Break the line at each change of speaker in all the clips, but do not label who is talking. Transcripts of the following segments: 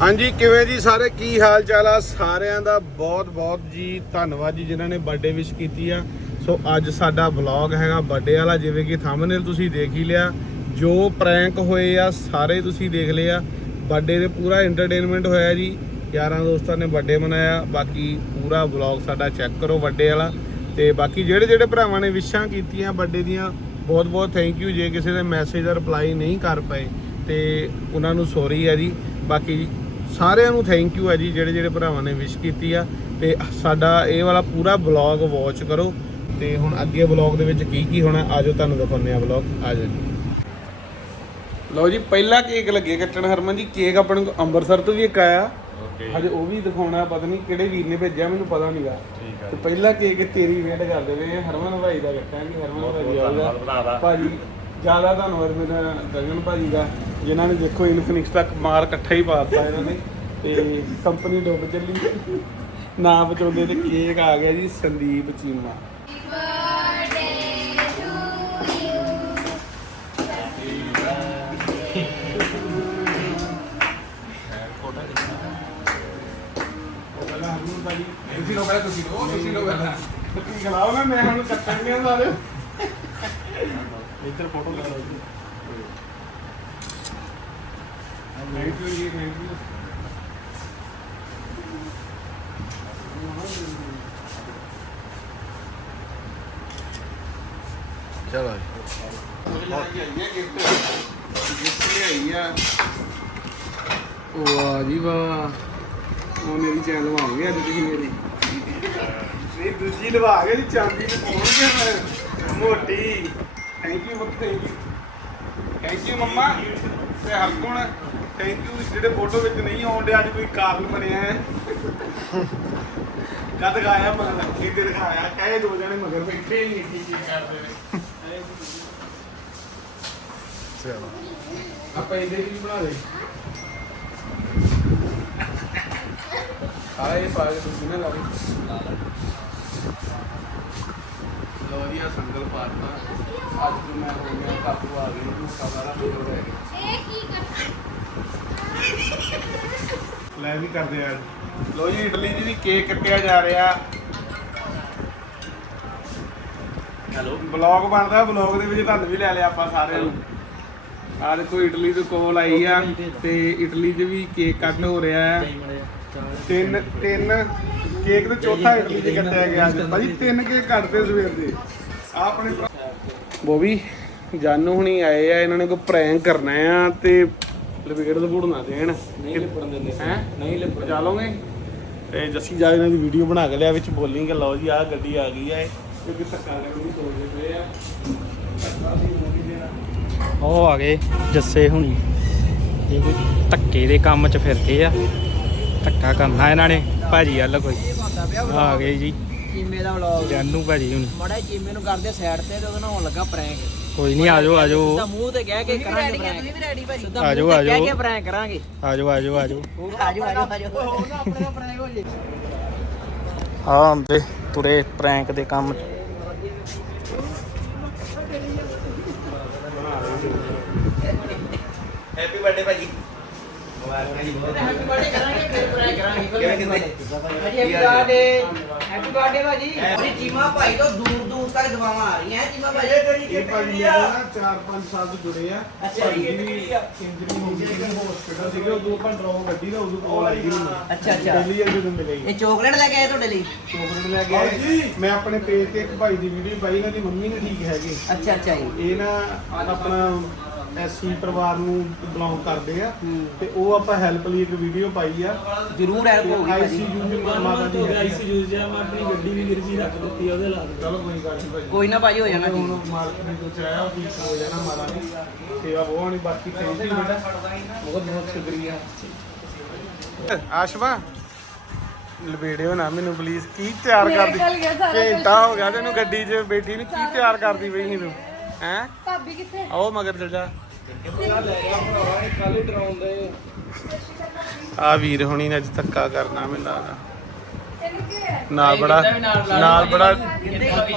ਹਾਂਜੀ, ਕਿਵੇਂ ਜੀ ਸਾਰੇ? ਕੀ ਹਾਲ ਚਾਲ ਆ? ਸਾਰਿਆਂ ਦਾ ਬਹੁਤ ਬਹੁਤ ਜੀ ਧੰਨਵਾਦ ਜੀ, ਜਿਨ੍ਹਾਂ ਨੇ ਬਰਥਡੇ ਵਿਸ਼ ਕੀਤੀ ਆ। ਸੋ ਅੱਜ ਸਾਡਾ ਵਲੌਗ ਹੈਗਾ ਬਰਥਡੇ ਵਾਲਾ, ਜਿਵੇਂ ਕਿ ਥੰਬਨੇਲ ਤੁਸੀਂ ਦੇਖ ਹੀ ਲਿਆ। ਜੋ ਪ੍ਰੈਂਕ ਹੋਏ ਆ, ਸਾਰੇ ਤੁਸੀਂ ਦੇਖ ਲਏ ਆ। ਬਰਥਡੇ ਦੇ ਪੂਰਾ ਐਂਟਰਟੇਨਮੈਂਟ ਹੋਇਆ ਜੀ। ਯਾਰਾਂ ਦੋਸਤਾਂ ਨੇ ਬਰਥਡੇ ਮਨਾਇਆ। ਬਾਕੀ ਪੂਰਾ ਵਲੌਗ ਸਾਡਾ ਚੈੱਕ ਕਰੋ ਬਰਥਡੇ ਵਾਲਾ। ਤੇ ਬਾਕੀ ਜਿਹੜੇ ਜਿਹੜੇ ਭਰਾਵਾਂ ਨੇ ਵਿਸ਼ਾਂ ਕੀਤੀਆਂ ਬਰਥਡੇ ਦੀਆਂ ਬਹੁਤ ਬਹੁਤ ਥੈਂਕ ਯੂ ਜੇ ਕਿਸੇ ਦੇ ਮੈਸੇਜ ਦਾ ਰਿਪਲਾਈ ਨਹੀਂ ਕਰ ਪਏ, ਤੇ ਉਹਨਾਂ ਨੂੰ ਸੌਰੀ ਆ ਜੀ। ਬਾਕੀ ਸਾਰਿਆਂ ਨੂੰ ਥੈਂਕ ਯੂ ਹੈ ਜੀ ਜਿਹੜੇ ਜਿਹੜੇ ਭਰਾਵਾਂ ਨੇ ਵਿਸ਼ ਕੀਤੀ ਆ। ਤੇ ਸਾਡਾ ਇਹ ਵਾਲਾ ਪੂਰਾ ਵਲੌਗ ਵਾਚ ਕਰੋ। ਤੇ ਹੁਣ ਅੱਗੇ ਵਲੌਗ ਦੇ ਵਿੱਚ ਕੀ ਕੀ ਹੋਣਾ ਆਜੋ ਤੁਹਾਨੂੰ ਦਿਖਾਉਂਦੇ ਆ ਵਲੌਗ ਆਜੋ ਜੀ। ਲਓ ਜੀ ਪਹਿਲਾ ਕੇਕ ਲੱਗੇ ਕੱਟਣ ਹਰਮਨ ਜੀ ਕੇਕ ਆਪਣੇ ਕੋਲ ਅੰਮ੍ਰਿਤਸਰ ਤੋਂ ਵੀ ਇੱਕ ਆਇਆ।
ਓਕੇ
ਹਜੇ ਉਹ ਵੀ ਦਿਖਾਉਣਾ ਪਤਾ ਨਹੀਂ ਕਿਹੜੇ ਵੀਰ ਨੇ ਭੇਜਿਆ ਮੈਨੂੰ ਪਤਾ ਨਹੀਂਗਾ ਤੇ ਪਹਿਲਾ ਕੇਕ ਤੇਰੀ ਵੇਟ ਕਰਦੇ ਆ ਹਰਮਨ ਭਾਈ ਦਾ ਕੱਟਾਂਗੇ ਹਰਮਨ ਭਾਈ ਆਊਗਾ। ਭਾਜੀ ਜ਼ਿਆਦਾ ਧੰਨਵਾਦ ਮੇਰਾ ਗਗਨ ਭਾਜੀ ਦਾ ਜਿਨ੍ਹਾਂ ਨੇ ਦੇਖੋ ਇਨਫਿਨਿਕਸ ਤੱਕ ਮਾਲ ਇਕੱਠਾ ਹੀ ਪਾਤਾ ਇਹਨਾਂ ਨੇ ਤੇ ਕੰਪਨੀ ਡੁੱਬ ਚੱਲੀ। ਨਾ ਬਚਾਉਂਦੇ ਤੇ ਕੇਕ ਆ ਗਿਆ ਜੀ ਸੰਦੀਪ ਚੀਮਾ। ਤੁਸੀਂ ਲੋ ਪਹਿਲਾਂ ਤੁਸੀਂ ਲੋ ਤੁਸੀਂ ਲੋ ਪਹਿਲਾਂ। ਤੁਸੀਂ ਖਲਾਓ ਨਾ ਮੈਂ ਹੁਣ ਕੱਟਣ ਗਿਆ ਸਾਰੇ ਇੱਧਰ ਫੋਟੋ ਲੈ ਲਓ ਜੀ। ਥੈਂਕ ਯੂ ਜੀ ਥੈਂਕ ਯੂ
ਚਲੋ
ਗਿਫਟ ਲਿਆਈ ਆ ਵਾਹ ਜੀ ਵਾਹ। ਉਹ ਮੇਰੀ ਚੈਨ ਲਵਾਉਂਗੇ ਅੱਜ ਤੁਸੀਂ ਮੇਰੀ। ਨਹੀਂ ਦੂਜੀ ਲਵਾ ਕੇ ਚਾਂਦੀ ਨੂੰ ਪਾਉਣਗੇ ਮੈਂ ਮੋਟੀ। ਥੈਂਕ ਯੂ ਬੱਤ ਥੈਂਕ ਯੂ ਥੈਂਕ ਯੂ ਮੰਮਾ ਤੇ ਹਰਗੁਣ ਥੈਂਕ ਯੂ ਜਿਹੜੇ ਫੋਟੋ ਵਿੱਚ ਨਹੀਂ ਆਉਂਦੇ ਅੱਜ ਕੋਈ ਕਾਰਨ ਬਣਿਆ ਹੈ। ਕਦ ਗਾਇਆ ਮਗਰ? ਕਿਤੇ ਦਿਖਾਇਆ। ਕਹੇ ਦੋ ਜਣੇ ਮਗਰ ਬੈਠੇ ਹੀ ਨਹੀਂ ਕੀ ਕੀ ਕਰਦੇ ਨੇ
ਚਲੋ।
ਆਪਾਂ ਇਹਦੇ ਵੀ ਬਣਾ ਦੇ। ਆਹ ਇਹ ਪਾ ਕੇ ਤੁਸੀਂ ਨਾ ਲਾਓ। ਲੋ ਜੀ ਆ ਸੰਗਲ ਪਾਤਾ ਅੱਜ ਤੋਂ ਮੈਂ ਹੋ ਗਿਆ ਕਾਬੂ ਆ ਗਈ ਤੂੰ ਕਬਾਰਾ ਹੋ ਰਹਿ ਗਿਆ
ਇਹ ਕੀ ਕਰ
ਲੈ ਵੀ ਕਰਦੇ ਆ ਲੋ ਜੀ ਇਟਲੀ ਜੀ ਦੀ ਕੇਕ ਕੱਟਿਆ ਜਾ ਰਿਹਾ।
ਹੈਲੋ।
ਬਲੌਗ ਬਣਦਾ ਬਲੌਗ ਦੇ ਵਿੱਚ ਤੁਹਾਨੂੰ ਵੀ ਲੈ ਲਿਆ ਆਪਾਂ ਸਾਰਿਆਂ ਨੂੰ। ਆ ਦੇਖੋ ਇਟਲੀ ਤੋਂ ਕੋਲ ਆਈ ਆ ਤੇ ਇਟਲੀ 'ਚ ਵੀ ਕੇਕ ਕੱਟ ਹੋ ਰਿਹਾ ਹੈ। ਤਿੰਨ ਤਿੰਨ ਕੇਕ ਤੇ ਚੌਥਾ ਇਟਲੀ 'ਚ ਕੱਟਿਆ ਗਿਆ ਅੱਜ। ਭਾਜੀ ਤਿੰਨ ਕੇਕ ਕੱਟਦੇ ਸਵੇਰ ਦੇ। ਆਪਣੇ ਬੋਬੀ ਜਾਨੂ ਹੁਣੀ ਆਏ ਆ ਇਹਨਾਂ ਨੇ ਕੋਈ ਪ੍ਰੈਂਕ ਕਰਨਾ ਆ ਤੇ ਲਪੇੜ ਲਪੂੜ ਨਾ ਦੇਣ। ਨਹੀਂ ਲਿਪੜਨ ਦਿੰਦੇ ਹੈ? ਨਹੀਂ ਲਿਪੜ ਜਾ ਲੋਗੇ ਤੇ ਜੱਸੀ ਜਾ ਇਹਨਾਂ ਦੀ ਵੀਡੀਓ ਬਣਾ ਕੇ ਲਿਆ ਵਿੱਚ ਬੋਲਿੰਗ ਲਓ ਜੀ ਆਹ ਗੱਡੀ ਆ ਗਈ ਆ ਕਿਉਂਕਿ ਧੱਕਾ ਲੈਣ ਦੀ ਸੋਚਦੇ ਪਏ ਆ।
ਉਹ ਆ ਗਏ ਜੱਸੇ ਹੁਣੀ। ਇਹ ਕੋਈ ਧੱਕੇ ਦੇ ਕੰਮ 'ਚ ਫਿਰਦੇ ਆ। ਧੱਕਾ ਕਰਨਾ ਇਹਨਾਂ ਨੇ ਭਾਜੀ ਵੱਲ ਕੋਈ। ਆ ਗਏ ਜੀ।
ਚੀਮੇ ਦਾ ਵਲੌਗ
ਜਾਨੂ ਭਾਜੀ ਹੁਣੀ।
ਮੜਾ ਚੀਮੇ ਨੂੰ ਕਰਦੇ ਸਾਈਡ ਤੇ ਤੇ ਉਹਦੇ ਹੋਣ ਲੱਗਾ ਪ੍ਰੈਂਕ
ਕੋਈ ਨਹੀਂ ਆਜੋ ਆਜੋ।
ਸਿੱਧਾ ਮੂੰਹ ਤੇ ਕਹਿ ਕੇ ਕਰਾਂਗੇ ਪ੍ਰੈਂਕ ਤੁਸੀਂ ਵੀ ਰੈਡੀ ਭਾਜੀ। ਸਿੱਧਾ
ਆਜੋ,
ਤੇ ਕਹਿ
ਆਜੋ।
ਕੇ ਪ੍ਰੈਂਕ ਕਰਾਂਗੇ।
ਆਜੋ ਆਜੋ ਆਜੋ।
ਆਜੋ ਆਜੋ ਆਜੋ। ਹੋਰ ਨਾ ਆਪਣੇ ਪ੍ਰੈਂਕ ਹੋ ਜੇ।
ਆ ਆਂਦੇ ਤੁਰੇ ਪ੍ਰੈਂਕ ਦੇ ਕੰਮ
ਹੈਪੀ ਬਰਥਡੇ ਭਾਜੀ।
ਚੀਮਾ ਭਾਈ ਤੋਂ ਦੂਰ ਦੂਰ ਤੱਕ ਦਵਾਵਾਂ ਆ ਰਹੀਆਂ ਚੀਮਾ ਭਾਈ ਇਹ ਕਿਹੜੀ
ਇਹ ਭਾਜੀ ਮੇਰੇ ਨਾਲ 4-5 ਸਾਲ ਤੋਂ ਜੁੜੇ ਆ
ਅੱਛਾ,
ਭਾਜੀ
ਇਹ
ਦੀ
ਕਿਹੜੀ ਆ?
ਇੰਜਰੀ ਹੋ ਗਈ ਸੀ ਹਸਪੀਟਲ ਸੀਗੇ ਉਦੋਂ ਆਪਾਂ ਡਰਾਉ ਗੱਡੀ ਦਾ ਉਦੋਂ ਕੋਲ ਆਈ ਸੀ ਮੈਨੂੰ
ਅੱਛਾ, ਅੱਛਾ।
ਦਿੱਲੀ ਜਦੋਂ ਦਿਨ ਮਿਲੇ
ਇਹ ਚੋਕਲੇਟ ਲੈ ਕੇ ਆਏ ਤੁਹਾਡੇ ਲਈ
ਚੋਕਲੇਟ ਲੈ ਕੇ ਆਏ ਮੈਂ ਆਪਣੇ ਪੇਜ ਤੇ ਇੱਕ ਭਾਈ ਦੀ ਵੀਡੀਓ ਪਾਈ ਇਹਨਾਂ ਦੀ ਮੰਮੀ ਨੇ ਠੀਕ ਹੈਗੇ
ਅੱਛਾ ਅੱਛਾ ਜੀ
ਇਹ ਨਾ ਆਪਣਾ ਐਸਸੀ ਪਰਿਵਾਰ ਨੂੰ ਬਿਲੋਂਗ ਕਰਦੇ ਆ ਤੇ ਉਹ ਆਪਾਂ ਹੈਲਪ ਲਈ ਇੱਕ ਵੀਡੀਓ ਪਾਈ ਆ।
ਜ਼ਰੂਰ ਹੈਲਪ ਹੋਊਗੀ ਭਾਜੀ।
ਆਈਸੀਯੂ ਦੀ ਮਾਤਾ ਦੀ ਆ।
ਆਈਸੀਯੂ ਮੈਂ ਆਪਣੀ ਗੱਡੀ ਵੀ ਗਿਰਜੀ ਰੱਖ ਦਿੱਤੀ ਉਹਦੇ ਲਾ
ਚਲੋ ਕੋਈ ਗੱਲ ਨਹੀਂ ਭਾਜੀ।
ਕੋਈ ਨਾ ਭਾਜੀ ਹੋ ਜਾਣਾ
ਹੁਣ
ਠੀਕ
ਮਾਲਕ ਨੇ ਜੋ ਚਾਹਿਆ ਉਹ ਠੀਕ ਹੋ ਜਾਣਾ ਮਾਰਾ ਨੇ ਸੇਵਾ ਬਹੁਤ ਹੋਣੀ ਬਾਕੀ ਥੈਂਕ ਯੂ ਬੇਟਾ ਬਹੁਤ ਬਹੁਤ ਸ਼ੁਕਰੀਆ। ਆਸ਼ਵਾ ਲਵੇੜਿਓ ਨਾ ਮੈਨੂੰ ਪਲੀਜ਼ ਕੀ ਤਿਆਰ ਕਰਦੀ? ਘੰਟਾ ਹੋ ਗਿਆ ਤੈਨੂੰ ਗੱਡੀ 'ਚ ਬੈਠੀ ਨੂੰ ਕੀ ਤਿਆਰ ਕਰਦੀ ਪਈ ਤੂੰ? ਹੈ?
ਭਾਬੀ ਕਿੱਥੇ?
ਆਓ ਮਗਰ ਚਲ ਜਾ। ਆ ਵੀਰ ਹੁਣੀ ਨੇ ਅੱਜ ਧੱਕਾ ਕਰਨਾ ਮੈਨੂੰ ਲੱਗਦਾ। ਨਾਲ ਬੜਾ ਨਾਲ ਬੜਾ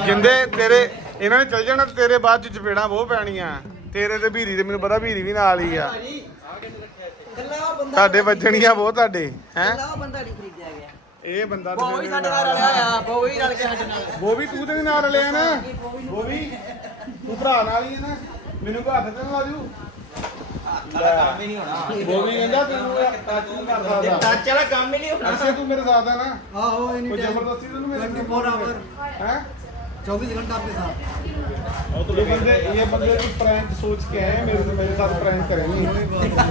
ਜਿੰਦੇ ਤੇਰੇ ਇਹਨਾਂ ਨੇ ਚੱਲ ਜਾਣਾ ਤੇਰੇ ਬਾਅਦ ਚ ਚਪੇੜਾਂ ਬਹੁਤ ਪੈਣੀਆਂ। ਤੇਰੇ ਤੇ ਭੀਰੀ ਤੇ ਮੈਨੂੰ ਪਤਾ ਭੀਰੀ ਵੀ ਨਾਲ ਹੀ ਆ। ਤੁਹਾਡੇ ਵੱਜਣੀਆਂ ਬਹੁਤ ਤੁਹਾਡੇ, ਹੈ?
ਉਹ ਬੰਦਾ ਨਹੀਂ
ਇਹ ਬੰਦਾ
ਉਹ ਵੀ ਸਾਡੇ ਨਾਲ ਰਲਿਆ ਆ ਉਹ ਵੀ ਰਲ ਕੇ ਸਾਡੇ ਨਾਲ
ਬੋਬੀ ਤੂੰ ਤੇ ਵੀ ਨਾਲ ਲਿਆ ਨਾ। ਬੋਬੀ ਤੂੰ ਭਰਾ ਨਾਲ ਹੀ ਹੈ ਨਾ। ਮੈਨੂੰ ਕੋ ਹੱਥ ਤੇ ਨਾ ਲਾ ਦਿਓ
ਕੰਮ ਹੀ ਨਹੀਂ ਹੋਣਾ
ਬੋਬੀ ਕਹਿੰਦਾ ਤੈਨੂੰ ਇਹ ਤੂੰ ਕਰ ਸਕਦਾ
ਟੱਚ ਵਾਲਾ ਕੰਮ ਹੀ ਨਹੀਂ ਹੋਣਾ
ਅਕਸੇ ਤੂੰ ਮੇਰੇ ਸਾਥ ਹੈ ਨਾ
ਆਹੋ
ਕੋਈ ਜ਼ਬਰਦਸਤੀ ਤੈਨੂੰ ਮੇਰੇ 24 आवर हैं
24 घंटा आपके साथ
ये बंदे ये बंदे तो प्रैंक सोच के आए हैं, मेरे से मेरे साथ प्रैंक करेंगे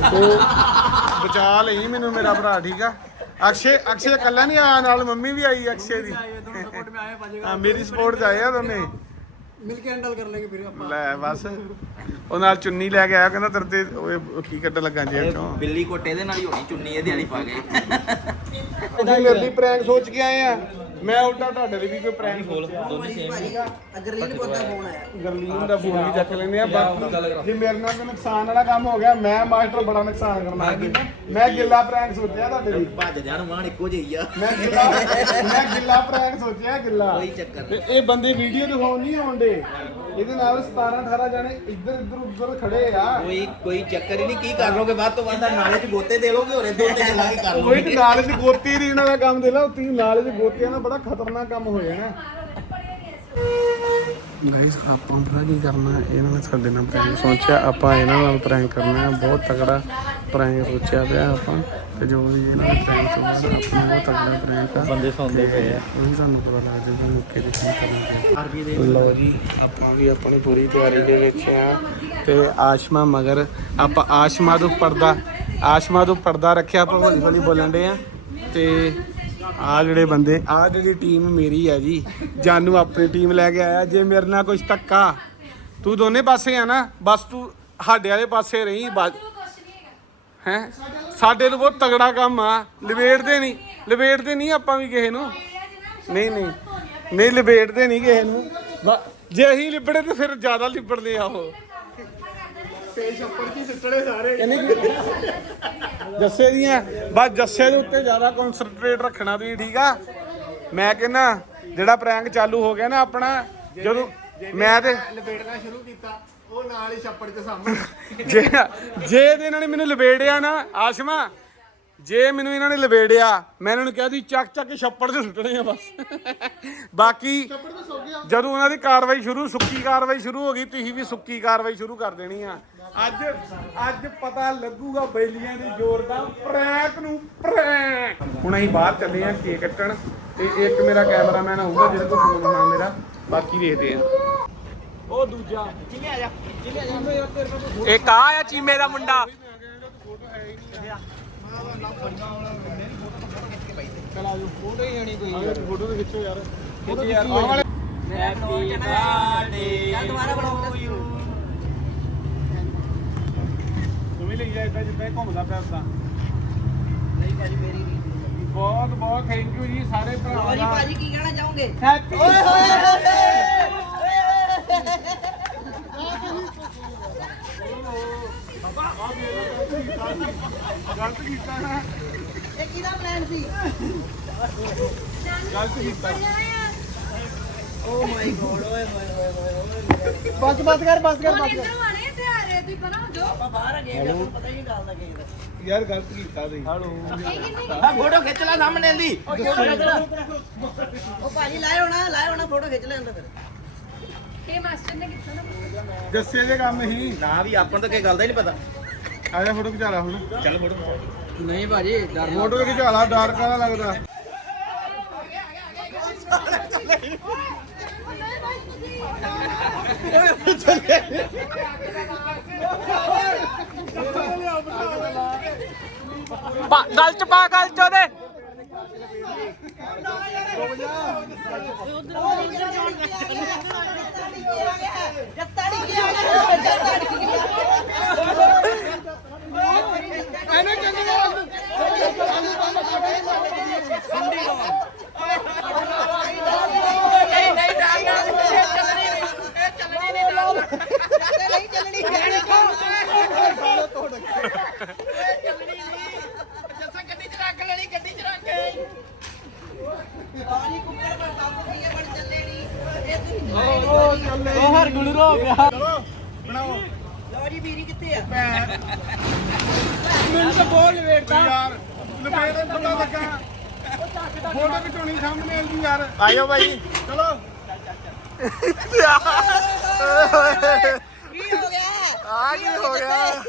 तो ਬਚਾ ਲਈ ਮੈਨੂੰ ਮੇਰਾ ਭਰਾ ਠੀਕ ਆ ਅਕਸ਼ੇ ਅਕਸ਼ੇ ਇਕੱਲਾ ਨਹੀਂ ਆਇਆ ਨਾਲ ਮੰਮੀ ਵੀ ਆਈ ਅਕਸ਼ੇ ਦੀ
सपोर्ट में आए बाजी
ਹਾਂ ਮੇਰੀ ਸਪੋਰਟ ਚ ਆਏ ਮਿਲ
ਕੇ ਹੈਂਡਲ ਕਰ ਲਾਂਗੇ ਫਿਰ ਆਪਾਂ।
ਲੈ ਬਸ। ਉਹ ਨਾਲ ਚੁੰਨੀ ਲੈ ਕੇ ਆਇਆ ਕਹਿੰਦਾ ਤੇਰੇ ਤੇ ਓਏ ਕੀ ਕੱਢਣ ਲੱਗਾ ਜੇ ਚੋਂ?
ਬਿੱਲੀ ਕੋਟੇ ਦੇ ਨਾਲ ਹੀ ਹੋਣੀ ਚੁੰਨੀ ਇਹਦੇ ਵਾਲੀ ਪਾ
ਗਏ ਅਸੀਂ ਮਿਰਲੀ ਪ੍ਰੈਂਕ ਸੋਚ ਕੇ ਆਏ ਆ। ਮੈਂ ਉਲਟਾ ਤੁਹਾਡੇ ਲਈ ਵੀ ਕੋਈ ਪ੍ਰੈਂਕ ਸੋਚਿਆ।
ਭਾਜੀ ਅਗਰਲੀਨ ਕੋਦਾ ਫੋਨ ਆਇਆ।
ਗਰਲੀਨ ਦਾ ਫੋਨ ਵੀ ਚੱਕ ਲੈਂਦੇ ਆ ਬਾਕੀ ਜੇ ਮੇਰੇ ਨਾਲ ਕੋਈ ਨੁਕਸਾਨ ਵਾਲਾ ਕੰਮ ਹੋ ਗਿਆ ਮੈਂ ਮਾਸਟਰ ਬੜਾ ਨੁਕਸਾਨ ਕਰਨਾ ਮੈਂ ਗਿੱਲਾ ਪ੍ਰੈਂਕ ਸੋਚਿਆ ਤੁਹਾਡੇ ਲਈ।
ਭੱਜ ਜਾਣ ਮਾਣ ਇੱਕੋ ਜਿਹੀ ਆ।
ਮੈਂ ਗਿੱਲਾ ਮੈਂ ਗਿੱਲਾ ਪ੍ਰੈਂਕ ਸੋਚਿਆ ਗਿੱਲਾ।
ਕੋਈ ਚੱਕਰ
ਤੇ ਇਹ ਬੰਦੇ ਵੀਡੀਓ ਦਿਖਾਉਣ ਨਹੀਂ ਆਉਂਦੇ। ਇਹਦੇ ਨਾਲ 17 18 ਜਣੇ ਇੱਧਰ ਇੱਧਰ ਉੱਧਰ ਖੜੇ ਆ।
ਕੋਈ ਕੋਈ ਚੱਕਰ ਹੀ ਨਹੀਂ। ਕੀ ਕਰ ਲੋਗੇ ਵੱਧ ਤੋਂ ਵੱਧ ਆਹ ਨਾਲੇ 'ਚ ਗੋਤੇ ਦੇ ਲੋਗੇ ਹੋਰੇ ਦੋ ਤਿੰਨ ਲਾ ਕੇ ਕਰ
ਕੋਈ
ਲੋਗੇ
ਨਾਲੇ ਦੀ ਗੋਤੀ ਨਹੀਂ ਇਹਨਾਂ ਦਾ ਕੰਮ ਦੇ ਲਾ ਉੱਤੀ ਨਾਲੇ ਦੀ ਗੋਤੀਆਂ ਦਾ ਬੜਾ ਖਤਰਨਾਕ ਕੰਮ ਹੋ ਜਾਣਾ। ਗਾਇਸ ਆਪਾਂ ਪਤਾ ਕੀ ਕਰਨਾ? ਹੈ? ਇਹਨਾਂ ਨੇ ਸਾਡੇ ਨਾਲ ਪ੍ਰੈਂਕ ਸੋਚਿਆ। ਆਪਾਂ ਇਹਨਾਂ ਨਾਲ ਪ੍ਰੈਂਕ ਕਰਨਾ ਹੈ। ਬਹੁਤ ਤਕੜਾ ਪ੍ਰੈਂਕ ਸੋਚਿਆ ਪਿਆ ਆਪਾਂ। ਤੇ ਜੋ ਵੀ ਇਹਨਾਂ ਨੇ ਪ੍ਰੈਂਕ ਸੋਚਿਆ ਆਪਣਾ ਬਹੁਤ ਤਕੜਾ ਪ੍ਰੈਂਕ ਆ। ਬੰਦੇ ਸੌਂਦੇ ਪਏ ਆ। ਉਹੀ ਤੁਹਾਨੂੰ ਪਤਾ ਲੱਗ ਜਾਊਗਾ ਮੁੱਕੇ ਦੇ ਕੀ ਕਰਾਂਗੇ ਲਓ ਜੀ ਆਪਾਂ ਵੀ ਆਪਣੀ ਪੂਰੀ ਤਿਆਰੀ ਦੇ ਵਿੱਚ ਆ। ਤੇ ਆਸ਼ਮਾ ਮਗਰ ਆਪਾਂ ਆਸ਼ਮਾ ਤੋਂ ਪਰਦਾ ਆਸ਼ਮਾ ਤੋਂ ਪਰਦਾ ਰੱਖਿਆ ਆਪਾਂ ਹੌਲੀ ਹੌਲੀ ਬੋਲਣ ਦੇ ਆ। ਤੇ ਆ ਜਿਹੜੇ ਬੰਦੇ ਆ ਜਿਹੜੀ ਟੀਮ ਮੇਰੀ ਹੈ ਜੀ ਜਾਨੂ ਆਪਣੀ ਟੀਮ ਲੈ ਕੇ ਆਇਆ ਜੇ ਮੇਰੇ ਨਾਲ ਕੁਝ ਧੱਕਾ ਤੂੰ ਦੋਨੇ ਪਾਸੇ ਆ ਨਾ ਬਸ ਤੂੰ ਸਾਡੇ ਵਾਲੇ ਪਾਸੇ ਰਹੀ ਬਸ। ਹੈ? ਸਾਡੇ ਨੂੰ ਬਹੁਤ ਤਗੜਾ ਕੰਮ ਆ ਲਵੇੜਦੇ ਨਹੀਂ ਲਵੇੜਦੇ ਨਹੀਂ ਆਪਾਂ ਵੀ ਕਿਸੇ ਨੂੰ। ਨਹੀਂ ਨਹੀਂ ਨਹੀਂ ਲਵੇੜਦੇ ਨਹੀਂ ਕਿਸੇ ਨੂੰ। ਜੇ ਅਸੀਂ ਲਿਬੜੇ ਤੇ ਫਿਰ ਜ਼ਿਆਦਾ ਲਿਬੜਦੇ ਆ ਉਹ। ਜੱਸੇ ਦੀਆਂ। ਬਸ ਜੱਸੇ ਦੇ ਉੱਤੇ ਜ਼ਿਆਦਾ ਕਨਸੈਂਟਰੇਟ ਰੱਖਣਾ ਤੁਸੀਂ ਠੀਕ ਆ? ਮੈਂ ਕਹਿੰਦਾ ਜਿਹੜਾ ਪ੍ਰੈਂਕ ਚਾਲੂ ਹੋ ਗਿਆ ਨਾ ਆਪਣਾ ਜਦੋਂ ਮੈਂ ਤੇ
ਲਪੇਟਣਾ ਸ਼ੁਰੂ ਕੀਤਾ ਉਹ ਨਾਲ ਹੀ ਛੱਪੜ ਦੇ ਸਾਹਮਣੇ।
ਜੇ ਜੇ ਤੇ ਇਹਨਾਂ ਨੇ ਮੈਨੂੰ ਲਵੇੜਿਆ ਨਾ ਆਸ਼ਮਾ ਜੇ ਮੈਨੂੰ ਇਹਨਾਂ ਨੇ ਲਵੇੜਿਆ ਮੈਂ ਇਹਨਾਂ ਨੂੰ ਕਿਹਾ ਤੁਸੀਂ ਚੱਕ ਚੱਕ ਕੇ ਛੱਪੜ ਤੇ ਸੁੱਟਣੇ ਆ ਬਸ। ਬਾਕੀ ਜਦੋਂ ਉਹਨਾਂ ਦੀ ਕਾਰਵਾਈ ਸ਼ੁਰੂ ਸੁੱਕੀ ਕਾਰਵਾਈ ਸ਼ੁਰੂ ਹੋ ਗਈ ਤੁਸੀਂ ਵੀ ਸੁੱਕੀ ਕਾਰਵਾਈ ਸ਼ੁਰੂ ਕਰ ਦੇਣੀ ਆ। ਅੱਜ ਅੱਜ ਪਤਾ ਲੱਗੂਗਾ ਬੈਲੀਆਂ ਦੇ ਜ਼ੋਰ ਦਾ ਪ੍ਰੈਂਕ ਨੂੰ ਪ੍ਰੈਂਕ। ਹੁਣ ਅਸੀਂ ਬਾਹਰ ਚੱਲੇ ਆ ਕੇਕ ਕੱਟਣ ਤੇ ਇੱਕ ਮੇਰਾ ਕੈਮਰਾਮੈਨ ਆਊਗਾ ਜਿਹਦੇ ਕੋਲ ਫੋਨ ਹੋਣਾ ਮੇਰਾ ਬਾਕੀ ਦੇਖਦੇ ਆ। ਉਹ ਦੂਜਾ।
ਇੱਕ ਆ ਆ ਚੀਮੇ ਦਾ ਮੁੰਡਾ।
ਫੋਟੋ ਦੇ ਖਿੱਚੋ ਯਾਰ
ਚੱਲ ਦੁਬਾਰਾ ਬਣਾਓ
ਤੂੰ ਵੀ ਲਈ ਜਾ ਇਦਾਂ ਜਿੱਦਾਂ ਘੁੰਮਦਾ ਪਿਆ ਉਦਾਂ
ਨਹੀਂ ਭਾਜੀ ਮੇਰੀ
ਬਹੁਤ ਬਹੁਤ ਥੈਂਕ ਯੂ ਜੀ ਸਾਰੇ ਭਰਾਵਾਂ ਦਾ
ਭਾਜੀ ਕੀ ਕਹਿਣਾ ਚਾਹੋਗੇ
ਓਏ ਹੋਏ
ਗਲਤ ਕੀਤਾ ਨਾ
ਇਹ ਕਿਹਦਾ ਪਲਾਨ ਸੀ
ਗਲਤ ਕੀਤਾ
ਓ ਮਾਈ ਗੋਡ ਓਏ ਹੋਏ ਹੋਏ ਹੋਏ
ਬਸ ਬਸ ਕਰ ਬਸ ਕਰ ਬਸ ਕਰ।
ਇੱਧਰੋਂ ਆਣੇ ਤੇ ਆ ਰਹੇ ਤੁਸੀਂ ਹੋ ਜਾਓ
ਆਪਾਂ ਬਾਹਰ ਆ ਗਏ ਨੂੰ ਪਤਾ ਹੀ ਨਹੀਂ ਕਿਸੇ ਦਾ
ਯਾਰ ਗਲਤ ਕੀਤਾ ਤੁਸੀਂ। ਹਲੋ।
ਇਹ ਕਿੰਨੀ
ਆ ਫੋਟੋ ਖਿੱਚ ਲੈ ਸਾਹਮਣੇ ਦੀ।
ਉਹ ਭਾਜੀ ਲਾਏ ਹੋਣਾ ਲਾਏ ਹੋਣਾ ਫੋਟੋ ਖਿੱਚ ਲੈਂਦਾ ਫਿਰ।
ਇਹ ਮਾਸਟਰ ਨੇ ਕਿੱਥੋਂ ਨਾ ਪੁੱਛਿਆ
ਜੱਸੇ ਦੇ ਕੰਮ ਹੀ।
ਨਾ ਵੀ ਆਪਾਂ ਨੂੰ ਤਾਂ ਕਿਸੇ ਗੱਲ ਦਾ ਹੀ ਨਹੀਂ ਪਤਾ।
ਆ ਜਾ ਫੋਟੋ ਖਿਚਾ ਲਾ ਹੁਣ।
ਚੱਲ ਫੋਟੋ
ਨਹੀਂ ਭਾਜੀ ਡਰ
ਫੋਟੋ ਖਿਚਾ ਲਾ ਡਰ ਕਾਹਦਾ ਲੱਗਦਾ?
ਪਾ- ਗਲ ਚ ਪਾ ਗਲ ਚ ਉਹਦੇ।
ਜੱਤਾ ਨਹੀਂ ਕੀ ਆ ਗਿਆ ਜੱਤਾ ਨਹੀਂ ਨਹੀਂ ਚੱਲਣੀ ਚੱਲਣੀ ਪਾਣੀ ਕੁੱਕਰ ਪਰ ਕੰਮ ਕੀ ਹੈ ਬਣ ਚੱਲੇ ਨਹੀਂ ਇਹ
ਗੁਲੂ ਹੋ ਗਿਆ
ਬਣਾਓ।
ਲਓ ਜੀ ਵੀਰੀ ਕਿੱਥੇ ਆ?
ਮੈਨੂੰ ਤਾਂ ਬਹੁਤ ਉਹ ਲਵੇਟਦਾ ਯਾਰ ਲਵੇਟਦਾ ਪਤਾ ਲੱਗਾ ਫੋਟੋ ਖਿਚਾਉਣੀ ਸਾਹਮਣੇ ਆ ਜੀ ਯਾਰ।
ਆਇਓ ਭਾਈ।
ਚਲੋ।
ਕੀ ਹੋ ਗਿਆ?
ਆ ਕੀ ਹੋ ਗਿਆ?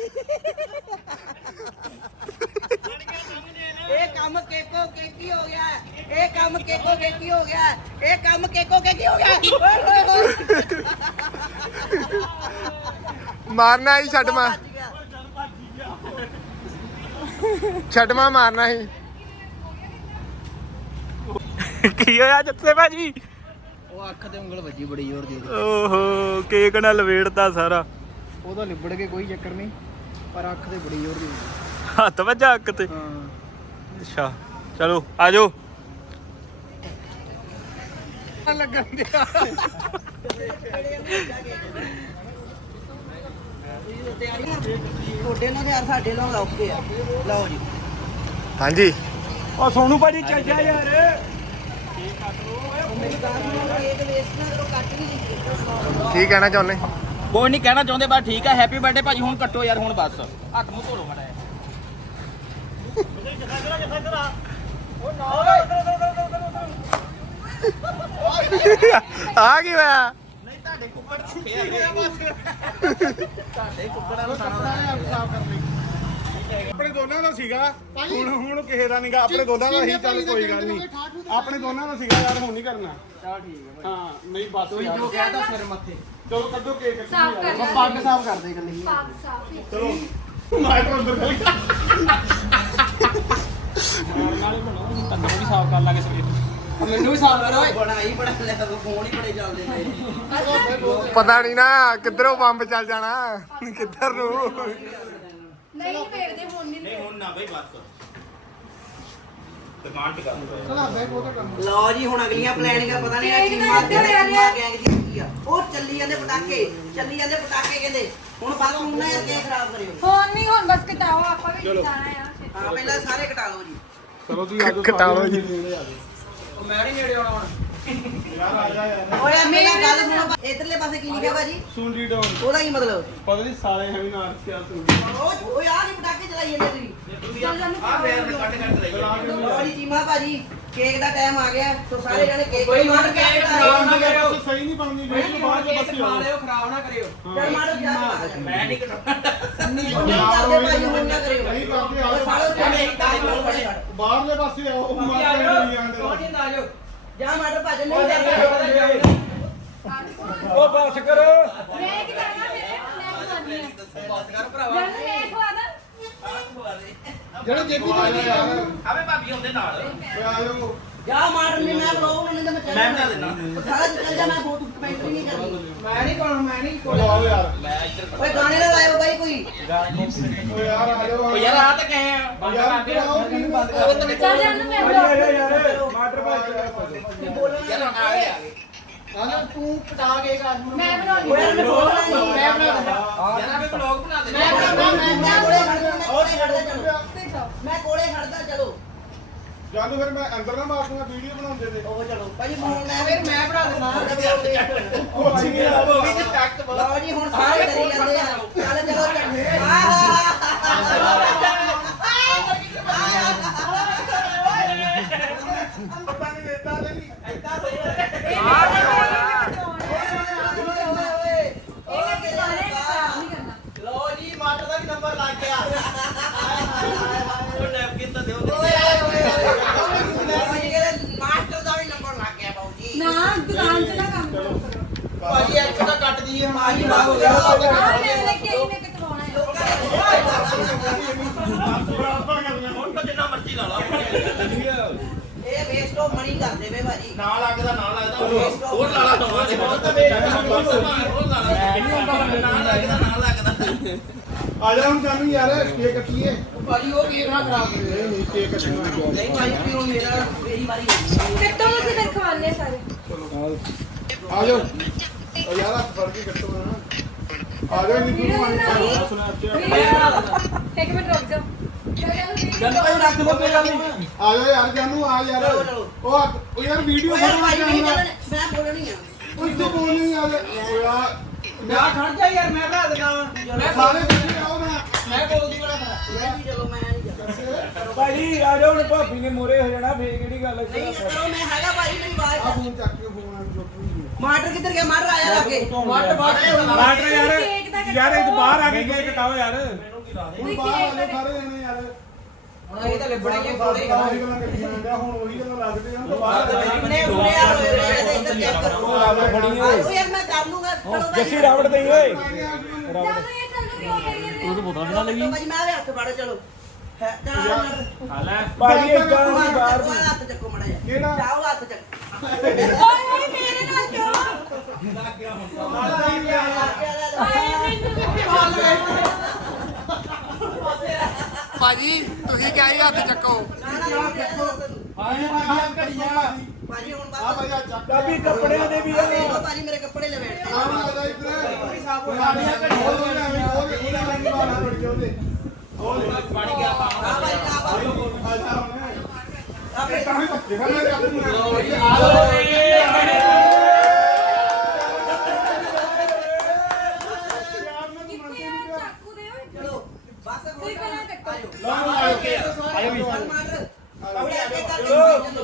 ਇਹ ਕੰਮ ਕੇਕੋ ਕੇਕੀ ਹੋ ਗਿਆ। ਇਹ ਕੰਮ ਕੇਕੋ ਕੇਕੀ ਹੋ ਗਿਆ। ਇਹ ਕੰਮ ਕੇਕੋ ਕੇਕੀ ਹੋ ਗਿਆ। ਓਏ ਹੋਏ ਹੋਏ।
ਮਾਰਨਾ ਹੀ ਛੱਡ ਮਾ। ਛੱਡ ਮਾ ਮਾਰਨਾ ਹੀ ਕੀ ਹੋਇਆ ਜੱਸੇ ਭਾਜੀ?
ਉਹ ਅੱਖ ਤੇ ਉਂਗਲ ਵੱਜੀ ਬੜੀ ਜ਼ੋਰ ਦੀ
ਓਹੋ ਕੇਕ ਨਾਲ ਲਵੇੜਤਾ ਸਾਰਾ।
ਉਹਦਾ ਲਿਬੜ ਕੇ ਕੋਈ ਚੱਕਰ ਨਹੀਂ ਪਰ ਅੱਖ ਤੇ ਬੜੀ ਜ਼ੋਰ ਦੀ
ਹੱਥ ਵੱਜਾ ਅੱਕ ਤੇ?
ਹਾਂ।
ਅੱਛਾ ਚਲੋ ਆਜੋ
ਲੱਗਣ ਦਿਆ
ਤੁਹਾਡੇ ਨਾਲ ਯਾਰ ਸਾਡੇ ਨਾਲ ਔਖੇ ਆ। ਲਓ ਜੀ।
ਹਾਂਜੀ।
ਉਹ ਸੋਨੂ ਭਾਜੀ ਚੱਲ ਜਾ ਯਾਰ।
ਨਾ
ਕੀ ਕਹਿਣਾ ਚਾਹੁੰਦੇ?
ਕੋਈ ਨਹੀਂ ਕਹਿਣਾ ਚਾਹੁੰਦੇ ਬਸ ਠੀਕ ਹੈ ਹੈਪੀ ਬਰਥਡੇ ਭਾਜੀ ਹੁਣ ਕੱਟੋ ਯਾਰ ਹੁਣ ਬਸ। ਹੱਥ ਮੂੰਹ ਧੋ ਲਓ ਮਾੜਾ ਜਿਹਾ।
ਆ ਕੀ ਹੋਇਆ?
ਨਹੀਂ ਤੁਹਾਡੇ ਕੁੱਕੜ ਝੂਠੇ ਆ ਤੁਹਾਡੇ ਕੁੱਕੜਾਂ ਨੂੰ ਖਾਣਾ
ਆਪਣੇ ਦੋਨਾਂ ਦਾ ਸੀਗਾ। ਹੁਣ ਹੁਣ ਕਿਸੇ ਦਾ ਨਹੀਂਗਾ ਆਪਣੇ ਦੋਨਾਂ ਦਾ ਹੀ ਚੱਲ ਕੋਈ ਗੱਲ ਨਹੀਂ। ਆਪਣੇ ਦੋਨਾਂ ਦਾ ਸੀਗਾ ਯਾਰ ਹੁਣ ਨਹੀਂ ਕਰਨਾ।
ਚਲ ਠੀਕ ਹੈ
ਹਾਂ ਨਹੀਂ ਬਸ
ਜੋ ਕਹਿਤਾ ਸਿਰ ਮੱਥੇ।
ਚਲੋ ਕੱਢੋ ਕੇਕ
ਸਾਫ਼ ਕਰ
ਪੱਗ ਸਾਫ਼ ਕਰ ਦੇ ਗੱਲੀ
ਸਾਫ਼।
ਚਲੋ। ਮਾਈਕ ਅੰਦਰ ਚੱਲ ਗਿਆ
ਨਾਲੇ ਬਣੋ ਤੰਦਰ ਵੀ ਸਾਫ਼ ਕਰ ਲਾਂਗੇ ਸਵੇਰ
ਮੈਨੂੰ ਵੀ ਸਾਫ਼ ਕਰ ਓਏ।
ਬਣਾ ਹੀ ਬੜਾ ਲੈ ਫੋਨ ਹੀ ਬੜੇ ਚੱਲਦੇ ਨੇ
ਪਤਾ ਨਹੀਂ ਨਾ ਕਿੱਧਰੋਂ ਬੰਬ ਚੱਲ ਜਾਣਾ ਕਿੱਧਰ ਨੂੰ।
ਨਹੀਂ ਵੇਖਦੇ ਹੁਣ ਨਹੀਂ।
ਨਹੀਂ ਹੁਣ ਨਾ ਬਈ ਬਸ ਦੁਕਾਨ ਟਿਕਾ
ਲਓ। ਜੀ ਹੁਣ ਅਗਲੀਆਂ ਪਲੈਨਿੰਗਾਂ ਪਤਾ ਨਹੀਂ
ਕੇਕ
ਕੀ
ਤਾਂ
ਮਾਰ
ਇੱਧਰ ਆ।
ਗੈਂਗ ਦੀ ਕੀ ਆ। ਉਹ ਚੱਲੀ ਜਾਂਦੇ ਪਟਾਕੇ ਚੱਲੀ ਜਾਂਦੇ ਪਟਾਕੇ ਕਹਿੰਦੇ। ਹੁਣ ਬਸ ਹੁਣ ਨਾ ਯਾਰ ਕੇਕ ਖਰਾਬ ਕਰਿਓ।
ਹੁਣ ਨਹੀਂ ਹੁਣ ਬਸ ਕਟਾਓ ਆਪਾਂ ਵੀ ਜਾਣਾ ਆ
ਹਾਂ ਪਹਿਲਾਂ ਸਾਰੇ ਕਟਾ ਲਓ ਜੀ।
ਚਲੋ ਤੁਸੀਂ ਆਜੋ
ਕਟਾ ਲਓ ਜੀ।
ਉਹ ਮੈਂ ਨਹੀਂ ਨੇੜੇ ਆਉਣਾ ਹੁਣ
ਯਾਰ ਆ ਜਾ ਯਾਰ
ਓਏ ਮੇਰਾ ਗੱਲ ਸੁਣੋ ਇਧਰਲੇ ਪਾਸੇ ਕੀ ਲਿਖਿਆ ਭਾਜੀ
ਸੁੰਡੀ ਡਾਊਨ
ਉਹਦਾ ਕੀ ਮਤਲਬ
ਪਤਾ ਨਹੀਂ ਸਾਲੇ ਹੈ ਵੀ ਨਾਲ ਸਿਆ ਸੁੰਡੀ
ਉਹ ਓਏ ਆਹ ਕੀ ਪਟਾਕੇ ਚਲਾਈ ਜਾਂਦੇ ਤੁਸੀਂ
ਚੱਲ ਜਾਨੂੰ
ਆ ਫੇਰ ਕੱਟ ਕੱਟ ਲਈ
ਲਓ ਜੀ ਚੀਮਾ ਭਾਜੀ ਕੇਕ ਦਾ ਟਾਈਮ ਆ ਗਿਆ ਸੋ ਸਾਰੇ ਜਣੇ ਕੇਕ
ਕੋਈ
ਕੇ
ਕੇਕ
ਖਰਾਬ ਨਾ
ਨਾ
ਕਰਿਓ।
ਸਹੀ ਨਹੀਂ ਬਣਦੀ ਵੀਡੀਓ ਬਾਅਦ ਚ ਬਸ
ਖਾ ਲਿਓ ਖਰਾਬ ਨਾ ਕਰਿਓ।
ਚੱਲ ਮਾਰੋ ਜਾ
ਮੈਂ ਨਹੀਂ
ਕਰਦੇ। ਭਾਜੀ ਹੁਣ ਨਾ ਕਰਿਓ।
ਨਹੀਂ ਕਰਦੇ ਆਓ।
ਸਾਲੋ
ਨਹੀਂ, ਤਾਂ ਨਹੀਂ ਬੋਲ ਬੜੇ।
ਬਾਹਰਲੇ ਪਾਸੇ ਆਓ ਉਹ ਮਾਰ ਕੇ ਨਹੀਂ ਆਂਦੇ
ਆ। ਜਾਓ
ਜਾ ਮਾਰੋ ਭਾਜੀ ਨਹੀਂ ਕਰਦੇ
ਉਹ ਬਸ ਕਰੋ।
ਮੈਂ ਕੀ ਕਰਨਾ ਮੇਰੇ ਮੈਂ ਖਵਾਨੀ ਆ?
ਬਸ ਕਰ ਭਰਾਵਾ।
ਮੈਂ ਖਵਾ ਦਾਂ।
ਜਿਹੜੇ ਦੇਖੀ ਜਾਂਦੇ ਯਾਰ
ਆਵੇ ਭਾਬੀ ਹੁੰਦੇ ਨਾਲ।
ਓਏ ਆਇਓ
ਜਾ ਮਾਰ ਨਹੀਂ ਮੈਂ ਬਲੌਗ ਨਹੀਂ ਤਾਂ ਮੈਂ
ਮੈਂ ਬਣਾ ਦੇਣਾ
ਸਾਰਾ ਚੱਲ ਜਾ ਮੈਂ ਬਹੁਤ ਕਮੈਂਟਰੀ ਨਹੀਂ ਕਰਨੀ।
ਮੈਂ ਨਹੀਂ ਕੋਣ ਮੈਂ ਨਹੀਂ
ਚਲੋ ਆਓ ਯਾਰ।
ਮੈਂ ਇੱਧਰ
ਓਏ ਗਾਣੇ ਨਾ ਲਾਇਓ ਬਾਈ ਕੋਈ।
ਓਏ ਯਾਰ ਆਇਓ
ਓ ਯਾਰ ਆ ਤਾਂ ਕਹੇ ਆ।
ਯਾਰ ਇੱਧਰ ਆਓ ਕੀ ਬੰਦ
ਉਹ ਤਾਂ
ਚੱਲ ਜਾਨੂੰ ਮੈਂ ਬਲੌਗ
ਮਾਟਰ ਭਾਈ
ਬੋਲਣਾ
ਯਾਰ ਆ ਗਿਆ।
ਆਨਾ ਤੂੰ ਪਟਾ ਕੇ ਕਰ
ਮੈਂ ਬਣਾਉਣੀ
ਓਏ ਮੈਂ ਬੋਲਣਾ ਨਹੀਂ
ਮੈਂ ਬਣਾ ਦਿੰਦਾ
ਯਾਰ ਆਵੇ ਵਲੌਗ ਬਣਾ ਦੇ।
ਮੈਂ ਬਣਾ ਮੈਂ ਮੈਂ ਖੜਦਾ ਮੈਂ ਕੋਲੇ ਖੜਦਾ ਚਲੋ
ਤੇ ਜਾਓ
ਮੈਂ ਕੋਲੇ ਖੜਦਾ ਚਲੋ
ਜਾਨੂੰ ਫਿਰ ਮੈਂ ਅੰਦਰ ਨਾ ਮਾਰ ਦੂੰਗਾ ਵੀਡੀਓ ਬਣਾਉਂਦੇ ਤੇ
ਉਹ ਚਲੋ ਭਾਜੀ ਹੁਣ ਮੈਂ
ਫਿਰ ਮੈਂ ਬਣਾ ਦਿੰਦਾ
ਕੁਛ ਨਹੀਂ ਆ
ਉਹ ਵੀ ਤੇ ਟੈਕਟ ਬੋਲ
ਲਓ ਜੀ ਹੁਣ ਸਾਰੇ ਡਰੀ ਜਾਂਦੇ ਆ ਚੱਲ ਚਲੋ ਚੱਲ ਆਹ
ਲਓ ਜੀ ਮਾਟਰ ਦਾ ਵੀ ਨੰਬਰ ਲੱਗ ਗਿਆ
ਉਹ ਨੈਪਕਿਨ ਤਾਂ ਦਿਓ
ਮਾਸਟਰ ਦਾ ਵੀ ਨੰਬਰ ਲੱਗ ਗਿਆ ਬਾਊ ਜੀ
ਨਾ ਦੁਕਾਨ ਚ ਨਾ ਕੰਮ ਕਰੋ।
ਭਾਜੀ ਇੱਕ ਤਾਂ ਕੱਟ ਦਈਏ ਹੁਣ ਆਹੀ
ਬਾਤ ਹੋ ਗਿਆ।
ਆ ਮੈਂ ਲੈ ਕੇ ਆਈ ਮੈਂ ਕਟਵਾਉਣਾ ਹੈ।
ਹੁਣ ਤਾਂ ਜਿੰਨਾ ਮਰਜ਼ੀ ਲਾ ਲਾ
ਇਹ ਵੇਸਟ ਆਫ ਮਨੀ ਕਰ ਦੇਵੇ ਭਾਜੀ।
ਨਾ ਲੱਗਦਾ ਨਾ ਲੱਗਦਾ ਹੋਰ ਲਾ ਲਾ ਨਵਾਂ ਦੇ ਹੋਰ ਤਾਂ ਵੇਚ ਹੋਰ ਲਾ ਲਾ ਨਾ ਲੱਗਦਾ ਨਾ ਲੱਗਦਾ
ਆ ਜਾ ਹੁਣ ਜਾਨੂੰ ਯਾਰ ਕੇਕ ਕੱਟੀਏ।
ਭਾਜੀ ਉਹ ਕੇਕ ਨਾ ਖਰਾਬ
ਨਹੀਂ ਨਹੀਂ ਕੇਕ ਕੱਟਣਾ।
ਨਹੀਂ ਭਾਜੀ ਵੀ ਹੁਣ ਮੇਰਾ ਮੇਰੀ ਵਾਰੀ ਹੋਈ
ਕੱਟੋ ਤੁਸੀਂ ਫਿਰ ਖਵਾਨੇ ਸਾਰੇ?
ਆ ਜਾਓ। ਓ ਯਾਰ ਹੱਥ ਫੜ ਕੇ ਕੱਟੋ ਨਾ। ਆ ਜਾਓ ਨਹੀਂ ਤੂੰ ਅੱਛਾ
ਇੱਕ ਮਿੰਟ ਰੁਕ ਜਾਓ।
ਜਨ ਭਾਈ ਰੱਖ ਲੋ ਕੋਈ ਗੱਲ ਨਹੀਂ।
ਆ ਜਾ ਯਾਰ ਜਾਨੂੰ ਆ ਯਾਰ। ਉਹ ਆ- ਉਹ ਯਾਰ ਵੀਡੀਓ
ਨਹੀਂ
ਚਾਹੀਦਾ
ਚੱਲਣੇ ਮੈਂ ਬੋਲਣੀ ਆ।
ਉਹ ਇੱਥੇ ਬੋਲਣੀ ਆ। ਜਾ ਓ ਯਾਰ
ਮੈਂ ਖੜ ਜਾ ਯਾਰ ਮੈਂ ਵਾਂ। ਮੈਂ
ਸਾਰੇ ਤੁਸੀਂ ਆਓ ਨਾ
ਮੈਂ ਬੋਲਦੀ ਬੜਾ
ਮੈਂ ਵੀ ਚਲੋ ਮੈਂ ਨਹੀਂ ਜਾਣਾ।
ਭਾਜੀ ਆ ਜਾਓ ਹੁਣ ਭਾਬੀ ਨੇ ਮੋਰੇ ਹੋ ਜਾਣਾ ਫੇਰ ਕਿਹੜੀ ਗੱਲ
ਨਹੀਂ ਕਰੋ ਮੈਂ ਹੈਗਾ ਭਾਈ ਮੇਰੀ ਆਵਾਜ਼
ਆ ਫੋਨ ਚੱਕ ਕੇ ਫੋਨ ਆ ਚੁੱਕ
ਮਾਟਰ ਕਿੱਧਰ ਗਿਆ? ਮਾਟਰ ਆਇਆ ਲਾਗੇ।
ਮਾਟਰ ਮਾਟਰ ਯਾਰ ਯਾਰ ਇਹ ਬਾਹਰ ਆ ਕੇ ਕੇਕ ਕਟਾਓ ਯਾਰ।
ਹੁਣ ਬਾਹਰ ਆ ਗਏ ਸਾਰੇ ਜਣੇ ਯਾਰ।
ਹੁਣ ਇਹ ਤਾਂ ਲੱਭਣਾ ਹੀ
ਉਹੀ ਆ, ਹੁਣ ਉਹੀ ਗੱਲਾਂ ਲੱਗਦੇ ਆ
ਕਿੰਨੇ ਬੁਰੇ ਹਾਲ ਹੋਏ ਨੇ ਇੱਧਰ ਚੈੱਕ ਕਰੋ। ਆਓ ਯਾਰ ਮੈਂ ਕਰ ਲੂੰਗਾ ਭਾਈ।
ਜੱਸੀ ਰਾਵੜ ਦੇ ਓਏ
ਚੱਲੂਗੀ ਉਹ
ਤਾਂ ਬੋਤਲ
ਚਲੋ ਭਾਈ ਮੈਂ ਹੱਥ ਫੜੋ ਚਲੋ। ਹੈ ਚੱਲ
ਭਾਜੀ ਇੱਕ ਬਾਹਰ
ਬਾਹਰ ਹੱਥ ਚੱਕੋ ਮੜਾ ਜਾ
ਕਿਹੜਾ?
ਜਾਓ ਹੱਥ ਚੱਕ।
ਓਏ ਓਏ ਮੇਰੇ ਨਾਲ ਕਿਉਂ? ਓਏ ਮੈਨੂੰ
ਭਾਜੀ ਤੁਸੀਂ ਕਿਹਾ ਹੀ ਹੱਥ ਚੱਕੋ।
ਭਾਜੀ ਹੁਣ
ਆ
ਬਸ
ਭਾਈ ਆ ਚੱਕ
ਭਾਬੀ ਕੱਪੜਿਆਂ ਦੇ ਵੀ
ਆ ਦੇਖੋ ਭਾਜੀ ਮੇਰੇ ਕੱਪੜੇ ਲਵੇਟ
ਆ ਨਾ ਜਾ ਇੱਧਰ। ਸਾਡੀਆਂ ਘੜੀਆਂ ਉਹਦੇ ਐਵੇਂ ਉਹਦੇ ਉਹਦੇ ਰੰਗ ਵਾਲਾ ਰੁੜ ਗਿਆ ਉਹਦੇ
ਬਣ ਗਿਆ ਕੰਮ।
ਆ ਭਾਈ ਆ ਭਾਈ।
ਆ ਜਾ ਹੁਣ
ਆਪਣੇ
ਤਾਂ ਹੀ ਧੱਕੇ ਖਾ ਮੇਰੇ ਕੱਪ ਨੂੰ
ਕਿੱਥੇ ਆ? ਚਾਕੂ ਦੇ ਓਏ।
ਚਲੋ ਬਸ
ਕੋਈ ਪਹਿਲਾਂ ਕੱਟੋ
ਆਇਓ। ਕੇ
ਆਇਓ ਵੀ ਮਾਟਰ ਆਪਣੇ ਅੱਗੇ ਕਰ ਚਲੋ।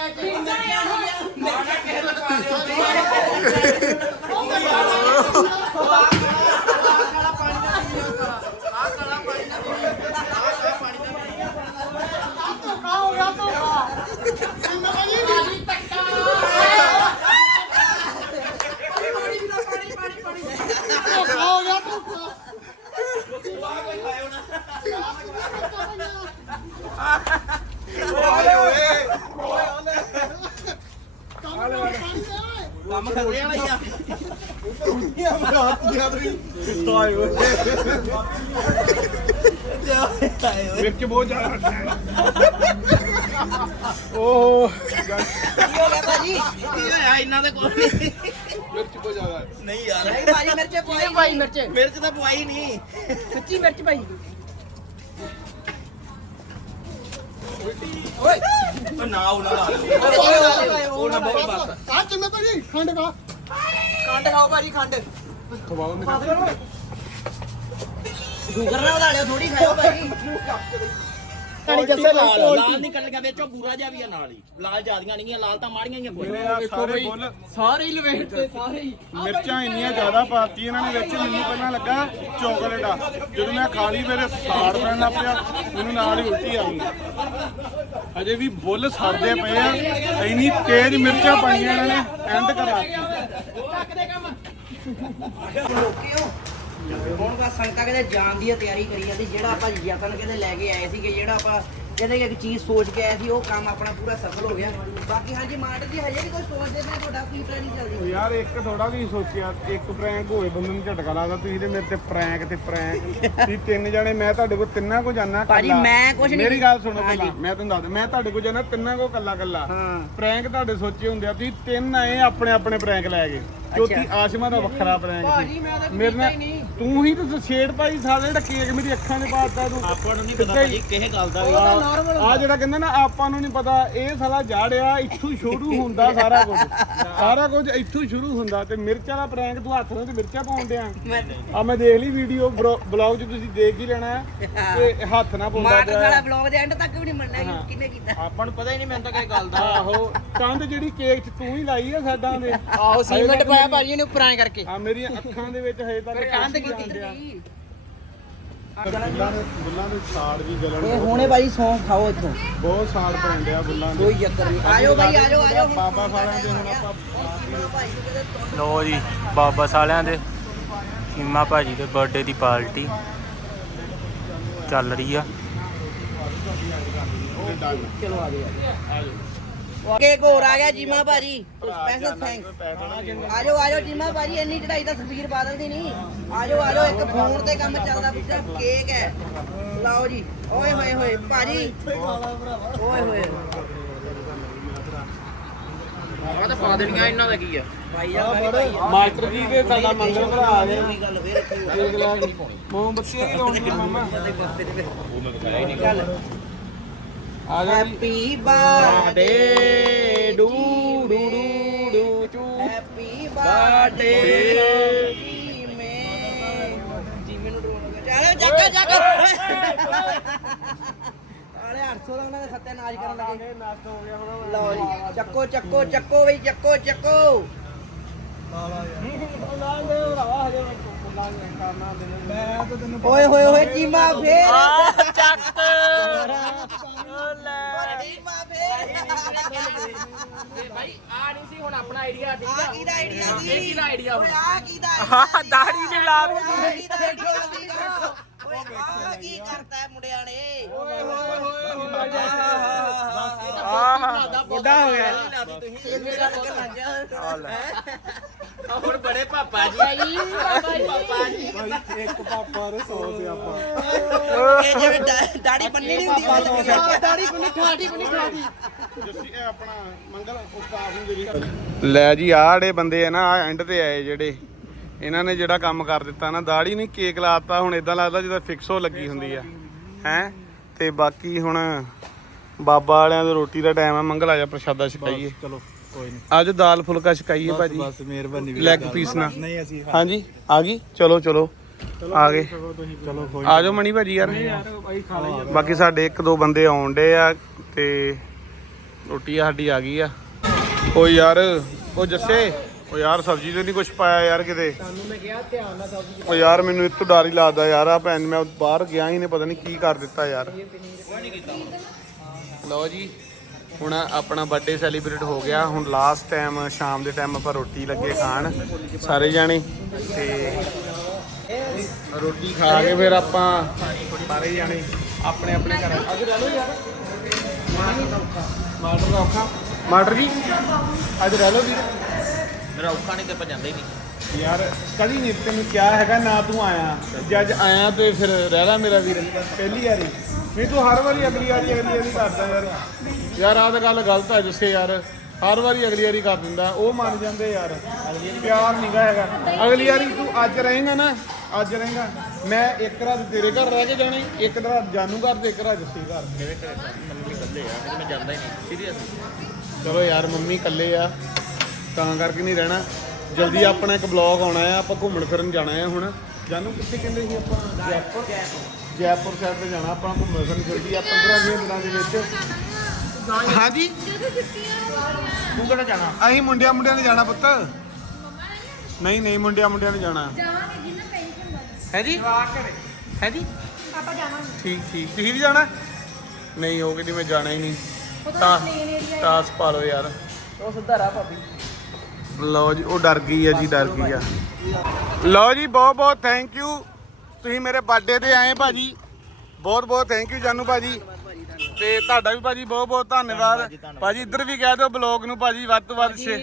ਮਾਣਾ ਕਿਸੇ ਦਾ ਪਾ ਲਿਓ ਕੰਮ ਖਰੇ ਵਾਲਾ ਹੀ ਆ
ਮਿਰਚ ਬਹੁਤ ਜ਼ਿਆਦਾ ਓਹ
ਕੀ ਹੋ ਗਿਆ ਭਾਜੀ
ਕੀ ਹੋਇਆ ਇਹਨਾਂ ਦੇ ਕੋਲ ਨਹੀਂ
ਮਿਰਚ ਬਹੁਤ ਜ਼ਿਆਦਾ ਹੈ
ਨਹੀਂ ਯਾਰ
ਨਹੀਂ ਭਾਜੀ ਮਿਰਚੇ ਪਵਾਈ ਭਾਈ ਮਿਰਚ
ਮਿਰਚ ਤਾਂ ਪਵਾਈ ਨਹੀਂ
ਸੱਚੀ ਮਿਰਚ ਭਾਈ
ਉਹ ਨਾ ਉਹ ਨਾ ਲਾ ਲਿਓ। ਉਹ ਨਾ ਬਹੁਤ ਬਸ
ਆ ਚੰਨਾ ਭਾਜੀ ਖੰਡ ਖਾ
ਖੰਡ ਖਾਓ ਭਾਜੀ ਖੰਡ
ਖਵਾਓ ਮੇਰੇ
ਸ਼ੂਗਰ ਨਾਲ ਵਧਾ ਲਿਓ ਥੋੜੀ ਖਾਓ ਭਾਜੀ।
ਕਣੀ ਜੱਸੇ ਲਾਲ ਲਾਲ ਨਿਕਲ ਗਿਆ ਵਿੱਚੋਂ ਬੂਰਾ ਜਿਹਾ ਵੀ ਆ ਨਾਲ ਹੀ। ਲਾਲ ਜਿਆਦੀਆਂ ਨਹੀਂ ਲਾਲ ਤਾਂ ਮਾੜੀਆਂ ਹੀ ਆ ਕੋਈ
ਮੇਰੇ ਆ ਸਾਰੇ ਬੁੱਲ।
ਸਾਰੇ ਹੀ ਲਵੇਟ ਤੇ ਸਾਰੇ ਹੀ।
ਮਿਰਚਾਂ ਇੰਨੀਆਂ ਜ਼ਿਆਦਾ ਪਾਤੀ ਇਹਨਾਂ ਨੇ ਵਿੱਚ ਮੈਨੂੰ ਪਹਿਲਾਂ ਲੱਗਾ ਚਾਕਲੇਟ ਆ। ਜਦੋਂ ਮੈਂ ਖਾ ਲਈ ਮੇਰੇ ਸਾੜ ਪੈਣ ਲੱਗ ਪਿਆ ਮੈਨੂੰ ਨਾਲ ਹੀ ਉਲਟੀ ਆ ਗਈ। ਅਜੇ ਵੀ ਬੁੱਲ ਸੜਦੇ ਪਏ ਆ। ਇੰਨੀ ਤੇਜ਼ ਮਿਰਚਾਂ ਪਾਈਆਂ ਇਹਨਾਂ ਨੇ ਐਂਡ ਕਰਾਤੀ।
ਲੋਕੀਓ ਹੁਣ ਬਸ ਸੰਗਤਾਂ ਕਹਿੰਦੇ ਜਾਣ ਦੀ ਤਿਆਰੀ ਕਰੀ ਜਾਂਦੀ ਜਿਹੜਾ ਆਪਾਂ ਯਤਨ ਕਹਿੰਦੇ ਲੈ ਕੇ ਆਏ ਸੀਗੇ ਜਿਹੜਾ ਆਪਾਂ ਕਹਿੰਦੇ ਕਿ ਇੱਕ ਚੀਜ਼ ਸੋਚ ਕੇ ਆਏ ਸੀ ਉਹ ਕੰਮ ਆਪਣਾ ਪੂਰਾ ਸਫਲ ਹੋ ਗਿਆ। ਬਾਕੀ ਹਾਂਜੀ ਮਾਟ ਜੀ ਹਜੇ ਵੀ ਕੋਈ ਸੋਚਦੇ ਨੇ ਤੁਹਾਡਾ ਕੀ ਪਲਾਨਿੰਗ ਚੱਲਦੀ
ਯਾਰ ਇੱਕ ਥੋੜਾ ਵੀ ਸੋਚਿਆ ਇੱਕ ਪ੍ਰੈਂਕ ਹੋਏ ਬੰਦੇ ਨੂੰ ਝਟਕਾ ਲੱਗਦਾ ਤੁਸੀਂ ਤੇ ਮੇਰੇ ਤੇ ਪ੍ਰੈਂਕ ਤੇ ਪ੍ਰੈਂਕ ਤੁਸੀਂ ਤਿੰਨ ਜਣੇ ਮੈਂ ਤੁਹਾਡੇ ਕੋਲ ਤਿੰਨਾਂ ਕੋ ਜਾਣਾ
ਭਾਜੀ, ਮੈਂ ਕੁਛ ਨਹੀਂ-
ਮੇਰੀ ਗੱਲ ਸੁਣੋ
ਹਾਂਜੀ।
ਪਹਿਲਾਂ ਮੈਂ ਤੁਹਾਨੂੰ ਦੱਸਦਾ ਮੈਂ ਤੁਹਾਡੇ ਕੋਲ ਜਾਣਾ ਤਿੰਨਾਂ ਕੋ ਕੱਲਾ ਕੱਲਾ। ਪ੍ਰੈਂਕ ਤੁਹਾਡੇ ਸੋਚੇ ਹੁੰਦੇ ਆ ਤੁਸੀਂ ਤਿੰਨ ਆਏ ਆਪਣੇ ਆਪਣੇ ਪ੍ਰੈਂਕ ਲੈ ਕੇ। ਚੌਥੀ ਆਸ਼ਮਾ ਦਾ ਵੱਖਰਾ ਪ੍ਰੈਂਕ ਸੀ। ਮੇਰੇ ਨਾਲ ਤੂੰ ਹੀ ਤਾਂ ਛੇੜ ਪਾਈ ਸਾਲੇ ਜਿਹੜਾ ਕੇਕ ਮੇਰੀ ਅੱਖਾਂ 'ਚ ਪਾਤਾ ਤੂੰ
ਆਪਾਂ ਨੂੰ ਨਹੀਂ ਪਤਾ ਭਾਜੀ ਕਿਸੇ ਗੱਲ ਦਾ ਵੀ।
ਆ ਜਿਹੜਾ ਕਹਿੰਦਾ ਨਾ ਆਪਾਂ ਨੂੰ ਨਹੀਂ ਪਤਾ ਇਹ ਸਾਲਾ ਜਾੜਿਆ ਇੱਥੋਂ ਸ਼ੁਰੂ ਹੁੰਦਾ ਸਾਰਾ ਕੁਝ। ਸਾਰਾ ਕੁਝ ਇੱਥੋਂ ਸ਼ੁਰੂ ਹੁੰਦਾ ਤੇ ਮਿਰਚ ਵਾਲਾ ਪ੍ਰੈਂਕ ਤੂੰ ਹੱਥ ਨਾਲ ਤੇ ਮਿਰਚਾਂ ਪਾਉਣ ਡਿਆ। ਆ ਮੈਂ ਦੇਖ ਲਈ ਵੀਡੀਓ ਬਲੌਗ 'ਚ ਤੁਸੀਂ ਦੇਖ ਹੀ ਲੈਣਾ ਤੇ ਹੱਥ ਨਾਲ ਪਾਉਂਦਾ
ਸਾਡਾ
ਪਿਆ।
ਬਲੌਗ ਦੇ ਐਂਡ ਤੱਕ ਵੀ ਨਹੀਂ ਮੰਨਣਾ ਕਿ ਕਿੰਨੇ ਕੀਤਾ।
ਆਪਾਂ ਨੂੰ ਪਤਾ ਹੀ ਨਹੀਂ ਮੈਨੂੰ ਤਾਂ ਕਿਸੇ ਗੱਲ ਦਾ।
ਆਹੋ ਕੰਧ ਜਿਹੜੀ ਕੇਕ 'ਚ ਤੂੰ ਹੀ ਲਾਈ ਆ ਸਾਡਾ ਦੇ।
ਆਹੋ ਸੀਮੈਂਟ ਪਾਇਆ ਭਾਜੀ ਨੇ ਉੱਪਰ ਐ ਕਰਕੇ।
ਆ ਮੇਰੀਆਂ ਅੱਖਾਂ ਦੇ ਵਿੱਚ ਹਜੇ ਤੱਕ
ਕੰਧ।
ਬੁੱਲਾਂ ਦੇ ਸਾੜ ਵੀ ਗਲਣ
ਇਹ ਹੁਣੇ ਸੌਂਫ ਖਾਓ ਇੱਥੋਂ।
ਬਹੁਤ ਸਾੜ ਪੈਂਦੇ ਆ ਬੁੱਲਾਂ ਦੇ।
ਕੋਈ ਚੱਕਰ ਨਹੀਂ। ਆਜੋ ਭਾਈ ਆਜੋ ਆਜੋ
ਬਾਬਾ ਸਾਲਾਂ ਦੇ ਹੁਣ ਆਪਾਂ
ਲੋ ਜੀ ਬਾਬਾ ਸਾਲਿਆਂ ਦੇ। ਸੀਮਾ ਭਾਜੀ ਦੇ ਬਰਥਡੇ ਦੀ ਪਾਰਟੀ ਚੱਲ ਰਹੀ ਆ।
ਚਲੋ ਕੇਕ ਹੋਰ ਆ ਗਿਆ ਜੀਮਾ ਭਾਜੀ। ਸਪੈਸ਼ਲ ਥੈਂਕਸ ਆਜੋ ਆਜੋ ਜੀਮਾ ਭਾਜੀ ਇੰਨੀ ਚੜਾਈ ਤਾਂ ਸਫੀਰ ਬਾਦਲ ਦੀ ਨਹੀਂ। ਆਜੋ ਆਜੋ ਇੱਕ ਫੋਨ ਤੇ ਕੰਮ ਚੱਲਦਾ ਪਿੱਛੇ ਕੇਕ ਹੈ। ਲਓ ਜੀ। ਓਏ ਹੋਏ ਹੋਏ ਭਾਜੀ। ਓਏ ਹੋਏ
ਆਹ ਤਾਂ ਪਾ ਦੇਣੀਆਂ ਇਹਨਾਂ ਦਾ ਕੀ ਆ?
ਆ
ਮਾਸਟਰ ਜੀ ਦੇ ਸਾਡਾ ਮੰਗਲ ਭਰਾ ਆ ਗਏ ਮੋਮਬੱਤੀਆਂ ਨਹੀਂ ਲਾਉਣੀਆਂ ਮਾਮਾ।
ਚੱਲ।
ਆ ਜਾ। ਜੀ
ਹੈਪੀ ਬਰਥਡੇ
ਡੂ ਡੂ ਡੂ ਡੂ ਚੂ
ਹੈਪੀ ਬਰਥਡੇ ਜੀਮੇ ਜੀਮੇ ਨੂੰ ਡਰੋਨ ਹੋ ਗਿਆ ਚੱਲ ਜੱਗਾ ਜੱਗਾ। ਆਲੇ 800 ਦਾ ਉਹਨਾਂ ਦੇ ਸੱਤਿਆਨਾਸ਼ ਕਰਨ ਲੱਗੇ।
ਨਸ਼ਟ ਹੋ ਗਿਆ ਹੁਣ।
ਲਓ ਜੀ ਚੱਕੋ ਚੱਕੋ ਚੱਕੋ ਬਈ ਚੱਕੋ ਚੱਕੋ। ਓਏ ਹੋਏ ਹੋਏ ਚੀਮਾ ਫੇਰ।
ਚੱਕ।
ਫੇਰ
ਤੇ ਭਾਈ ਆ ਨਹੀਂ ਸੀ ਹੁਣ ਆਪਣਾ ਆਈਡੀਆ ਠੀਕ
ਆ?
ਆ
ਕਿਹਦਾ ਆਈਡੀਆ ਸੀ?
ਇਹ ਕਿਹਦਾ ਆਈਡੀਆ
ਓਏ ਆ ਕਿਹਦਾ
ਹਾਂ ਦਾੜੀ ਚ ਲਾ ਦੇ
ਆਈਡੀਆ ਸੀਗਾ ਓਏ ਆ ਕੀ ਕਰਤਾ ਹੈ ਮੁੰਡਿਆਂ ਨੇ ਓਏ ਹੋਏ ਹੋਏ
ਆਹ
ਬੁੱਢਾ ਹੋ ਗਿਆ?
ਆ ਹੁਣ ਬੜੇ ਪਾਪਾ ਜੀ। ਪਾਪਾ ਜੀ।
ਇੱਕ ਪਾਪਾ ਦੇ 100 ਸਿਆਪਾ
ਇਹ ਜਿਵੇਂ ਦਾ- ਦਾੜੀ ਬੰਨੀ ਨਹੀਂ ਹੁੰਦੀ ਉਹ ਦਾੜੀ ਬੰਨੀ ਠਾੜੀ ਬੰਨੀ ਠਾੜੀ
ਜੱਸੀ ਇਹ ਆਪਣਾ ਮੰਗਲ ਉਸਤਾਦ ਨੂੰ ਜਿਹੜੀ ਲੈ ਜੀ ਆਹ ਜਿਹੜੇ ਬੰਦੇ ਆ ਨਾ ਐਂਡ ਤੇ ਆਏ ਜਿਹੜੇ। ਇਹਨਾਂ ਨੇ ਜਿਹੜਾ ਕੰਮ ਕਰ ਦਿੱਤਾ ਨਾ ਦਾੜੀ ਨਹੀਂ ਕੇਕ ਲਾਤਾ ਹੁਣ ਇਦਾਂ ਲੱਗਦਾ ਜਿੱਦਾਂ ਫਿਕਸੋ ਲੱਗੀ ਹੁੰਦੀ ਆ। ਹੈ? ਤੇ ਬਾਕੀ ਹੁਣ ਬਾਬਾ ਵਾਲਿਆਂ ਦੇ ਰੋਟੀ ਦਾ ਟਾਈਮ ਆ ਮੰਗਲ ਜਾ ਪ੍ਰਸ਼ਾਦਾ ਛਕਾਈਏ।
ਚਲੋ ਕੋਈ ਨਹੀਂ
ਅੱਜ ਦਾਲ ਫੁਲਕਾ ਛਕਾਈਏ ਭਾਜੀ।
ਬਸ ਮਿਹਰਬਾਨੀ
ਲੈਗ ਪੀਸ ਨਾ
ਨਹੀਂ ਅਸੀਂ
ਹਾਂਜੀ ਆ ਗਈ? ਚਲੋ ਚਲੋ। ਆ ਗਏ।
ਚਲੋ ਕੋਈ
ਆ ਜਾਓ ਮਣੀ ਭਾਜੀ ਯਾਰ। ਬਾਕੀ ਸਾਡੇ ਇੱਕ ਦੋ ਬੰਦੇ ਆਉਣ ਡੇ ਆ ਤੇ ਰੋਟੀ ਸਾਡੀ ਆ ਗਈ ਆ। ਉਹ ਯਾਰ ਉਹ ਜੱਸੇ। ਉਹ ਯਾਰ ਸਬਜ਼ੀ ਤੇ ਨਹੀਂ ਕੁਝ ਪਾਇਆ ਯਾਰ ਕਿਤੇ। ਤੁਹਾਨੂੰ ਮੈਂ ਕਿਹਾ ਧਿਆਨ ਨਾਲ ਸਬਜ਼ੀ ਉਹ ਯਾਰ ਮੈਨੂੰ ਇਹ ਤੋਂ ਡਰ ਹੀ ਲੱਗਦਾ ਯਾਰ ਆ ਭੈਣ ਮੈਂ ਬਾਹਰ ਗਿਆ ਹੀ ਨੇ ਪਤਾ ਨਹੀਂ ਕੀ ਕਰ ਦਿੱਤਾ ਯਾਰ। ਲਓ ਜੀ ਹੁਣ ਆਪਣਾ ਬਰਥਡੇ ਸੈਲੀਬ੍ਰੇਟ ਹੋ ਗਿਆ। ਹੁਣ ਲਾਸਟ ਟਾਈਮ ਸ਼ਾਮ ਦੇ ਟਾਈਮ ਆਪਾਂ ਰੋਟੀ ਲੱਗੇ ਖਾਣ ਸਾਰੇ ਜਾਣੇ। ਤੇ ਰੋਟੀ ਖਾ ਕੇ ਫਿਰ ਆਪਾਂ ਸਾਰੇ ਜਾਣੇ ਆਪਣੇ ਆਪਣੇ ਘਰ। ਅੱਜ ਰਹਿ ਲਓ ਯਾਰ। ਮਾਟਰ ਦਾ ਔਖਾ। ਮਾਟਰ ਜੀ? ਅੱਜ ਰਹਿ ਲਓ ਵੀਰ।
ਮੇਰਾ ਔਖਾ ਨਹੀਂ ਤੇ ਆਪਾਂ ਜਾਂਦੇ ਹੀ ਨਹੀਂ।
ਯਾਰ ਕਦੀ ਨਹੀਂ ਤੈਨੂੰ ਕਿਹਾ ਹੈਗਾ ਨਾ ਤੂੰ ਆਇਆ। ਜੇ ਅੱਜ ਆਇਆ ਤੇ ਫਿਰ ਰਹਿ ਲੈ ਮੇਰਾ ਵੀਰ। ਪਹਿਲੀ ਵਾਰੀ। ਨਹੀਂ ਤੂੰ ਹਰ ਵਾਰੀ ਅਗਲੀ ਵਾਰੀ ਅਗਲੀ ਵਾਰੀ ਕਰਦਾ ਯਾਰ। ਯਾਰ ਆਹ ਤਾਂ ਗੱਲ ਗਲਤ ਹੈ ਜਿੱਸੇ ਯਾਰ। ਹਰ ਵਾਰੀ ਅਗਲੀ ਵਾਰੀ ਕਰ ਦਿੰਦਾ। ਉਹ ਮੰਨ ਜਾਂਦੇ ਯਾਰ। ਪਿਆਰ ਨਹੀਂਗਾ ਹੈਗਾ। ਅਗਲੀ ਵਾਰੀ ਤੂੰ ਅੱਜ ਰਹੇਗਾ ਨਾ ਅੱਜ ਰਹੇਗਾ। ਮੈਂ ਇੱਕ ਰਾਤ ਤੇਰੇ ਘਰ ਰਹਿ ਕੇ ਜਾਣੀ ਇੱਕ ਰਾਤ ਜਾਨੂ ਘਰ ਤੇ ਇੱਕ ਰਾਤ ਜੱਸੀ ਘਰ।
ਮੇਰੇ ਘਰੇ ਤਾਂ ਮੰਮੀ ਇਕੱਲੇ ਆ ਫਿਰ ਮੈਂ ਜਾਂਦਾ ਹੀ ਨਹੀਂ ਸੀਰੀਅਸ
ਚਲੋ ਯਾਰ ਮੰਮੀ ਇਕੱਲੇ ਆ। ਤਾਂ ਕਰਕੇ ਨਹੀਂ ਰਹਿਣਾ। ਜਲਦੀ ਆਪਣਾ ਇੱਕ ਬਲੌਗ ਆਉਣਾ ਆ ਆਪਾਂ ਘੁੰਮਣ ਫਿਰਨ ਜਾਣਾ ਆ ਹੁਣ। ਜਾਨੂੰ ਕਿੱਥੇ ਕਹਿੰਦੇ ਸੀ ਆਪਾਂ? ਜੈਪੁਰ। ਜੈਪੁਰ ਸ਼ਹਿਰ ਤੇ ਜਾਣਾ ਆਪਾਂ ਘੁੰਮਣ ਫਿਰਨ। ਜਲਦੀ ਆ 15 20 ਦਿਨਾਂ ਦੇ ਵਿੱਚ। ਹਾਂਜੀ? ਤੂੰ ਕਿਹੜਾ ਜਾਣਾ? ਅਸੀਂ ਮੁੰਡਿਆਂ ਮੁੰਡਿਆਂ ਨੇ ਜਾਣਾ ਪੁੱਤ। ਨਹੀਂ ਨਹੀਂ ਮੁੰਡਿਆਂ ਮੁੰਡਿਆਂ ਨੇ ਜਾਣਾ।
ਜਾਵਾਂਗੇ ਜਿੰਨਾ ਪੈਨਸ਼ਨ ਵੱਧ
ਹੈ ਜੀ? ਹੈ ਜੀ?
ਆਪਾਂ ਜਾਵਾਂਗੇ।
ਠੀਕ ਠੀਕ। ਤੁਸੀਂ ਵੀ ਜਾਣਾ? ਨਹੀਂ ਉਹ ਕਹਿੰਦੀ ਮੈਂ ਜਾਣਾ ਹੀ ਨਹੀਂ। ਤਾਂ
ਤਾਂ ਪਲੇਨ ਏਰੀਆ
ਟਾਸ ਪਾ ਲਓ ਯਾਰ।
ਉਹ ਸਿੱਧਾ ਰਾ ਭਾਬੀ।
ਲਓ ਜੀ ਉਹ ਡਰ ਗਈ ਆ ਜੀ ਡਰ ਗਈ ਆ। ਲਓ ਜੀ ਬਹੁਤ ਬਹੁਤ ਥੈਂਕ ਯੂ ਤੁਸੀਂ ਮੇਰੇ ਬਰਥਡੇ ਤੇ ਆਏ ਭਾਜੀ। ਬਹੁਤ ਬਹੁਤ ਥੈਂਕ ਯੂ ਜਾਨੂ ਭਾਜੀ। ਤੇ ਤੁਹਾਡਾ ਵੀ ਭਾਜੀ ਬਹੁਤ ਬਹੁਤ ਧੰਨਵਾਦ। ਭਾਜੀ ਇੱਧਰ ਵੀ ਕਹਿ ਦਿਓ ਬਲੌਗ ਨੂੰ ਭਾਜੀ ਵੱਧ ਤੋਂ ਵੱਧ ਸ਼ੇ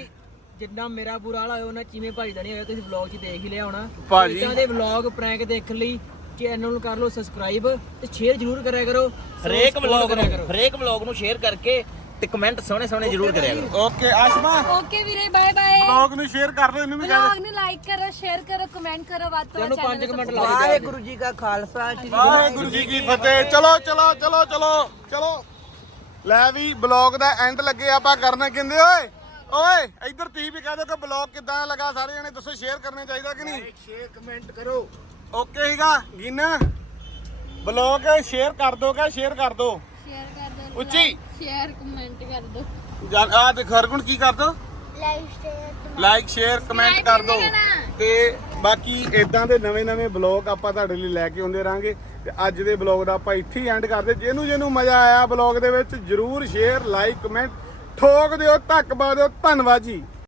ਜਿੰਨਾ ਮੇਰਾ ਬੁਰਾ ਹਾਲ ਹੋਇਆ ਉਹਨਾਂ ਚੀਮੇ ਭਾਜੀ ਦਾ ਨਹੀਂ ਹੋਇਆ। ਤੁਸੀਂ ਵਲੌਗ 'ਚ ਦੇਖ ਹੀ ਲਿਆ ਹੋਣਾ।
ਭਾਜੀ।
ਇਦਾਂ ਦੇ ਵਲੌਗ ਪ੍ਰੈਂਕ ਦੇਖਣ ਲਈ ਚੈਨਲ ਨੂੰ ਕਰ ਲਓ ਸਬਸਕ੍ਰਾਈਬ ਤੇ ਸ਼ੇਅਰ ਜ਼ਰੂਰ ਕਰਿਆ ਕਰੋ।
ਹਰੇਕ ਵਲੌਗ ਨੂੰ। ਹਰੇਕ ਵਲੌਗ ਨੂੰ ਸ਼ੇਅਰ ਕਰਕੇ ਤੇ ਕਮੈਂਟ ਸੋਹਣੇ ਸੋਹਣੇ ਜ਼ਰੂਰ ਕਰਿਆ ਕਰੋ।
ਓਕੇ ਆਸ਼ਮਾ।
ਓਕੇ ਵੀਰੇ ਬਾਏ ਬਾਏ
ਬਲੌਗ ਨੂੰ ਸ਼ੇਅਰ ਕਰ ਦਿਓ ਇਹਨੂੰ ਵੀ ਕਹਿ
ਵਲੌਗ ਨੂੰ ਲਾਈਕ ਕਰੋ ਸ਼ੇਅਰ ਕਰੋ ਕਮੈਂਟ ਕਰੋ ਵੱਧ ਤੋਂ ਵੱਧ ਚੈਨਲ ਨੂੰ
ਵਾਹਿਗੁਰੂ ਜੀ ਕਾ ਖਾਲਸਾ ਸ਼੍ਰੀ
ਵਾਹਿਗੁਰੂ ਜੀ ਕੀ ਫਤਿਹ। ਚਲੋ ਚਲੋ ਚਲੋ ਚਲੋ ਚਲੋ। ਲੈ ਵੀ ਬਲੌਗ ਦਾ ਐਂਡ ਲੱਗੇ ਆਪਾਂ ਕਰਨਾ ਕਹਿੰਦੇ ਓਏ? ਓਏ ਇੱਧਰ ਤੁਸੀਂ ਵੀ ਕਹਿ ਦਿਓ ਕਿ ਬਲੌਗ ਕਿਦਾਂ ਲੱਗਾ ਸਾਰੇ ਜਣੇ ਦੱਸੋ ਸ਼ੇਅਰ ਕਰਨੇ ਚਾਹੀਦਾ ਕਿ ਨਹੀਂ? ਸ਼ੇਅਰ ਕਮੈਂਟ ਕਰੋ। ਓਕੇ ਹੀਗਾ ਗਿਨਾ। ਬਲੌਗ ਸ਼ੇਅਰ ਕਰ ਦੋਗਾ ਸ਼ੇਅਰ ਕਰ ਦੋ। ਉੱਚੀ।
ਸ਼ੇਅਰ ਕਮੈਂਟ ਕਰ ਦਿਓ
ਜਾਂ ਆ ਤੇ ਖਰਗੁਣ ਕੀ ਕਰ ਦੋ? ਲਾਈਕ ਸ਼ੇਅਰ ਕਮੈਂਟ ਕਰ ਦੋ। ਤੇ ਬਾਕੀ ਇਦਾਂ ਦੇ ਨਵੇਂ ਨਵੇਂ ਬਲੌਗ ਆਪਾਂ ਤੁਹਾਡੇ ਲਈ ਲੈ ਕੇ ਆਉਂਦੇ ਰਾਂਗੇ। ਤੇ ਅੱਜ ਦੇ ਬਲੌਗ ਦਾ ਆਪਾਂ ਇੱਥੇ ਹੀ ਐਂਡ ਕਰਦੇ ਜਿਹਨੂੰ ਜਿਹਨੂੰ ਮਜ਼ਾ ਆਇਆ ਬਲੌਗ ਦੇ ਵਿੱਚ ਜਰੂਰ ਸ਼ੇਅਰ ਲਾਈਕ ਕਮੈਂਟ ਠੋਕ ਦਿਓ ਧੱਕ ਪਾ ਦਿਓ ਧੰਨਵਾਦ ਜੀ।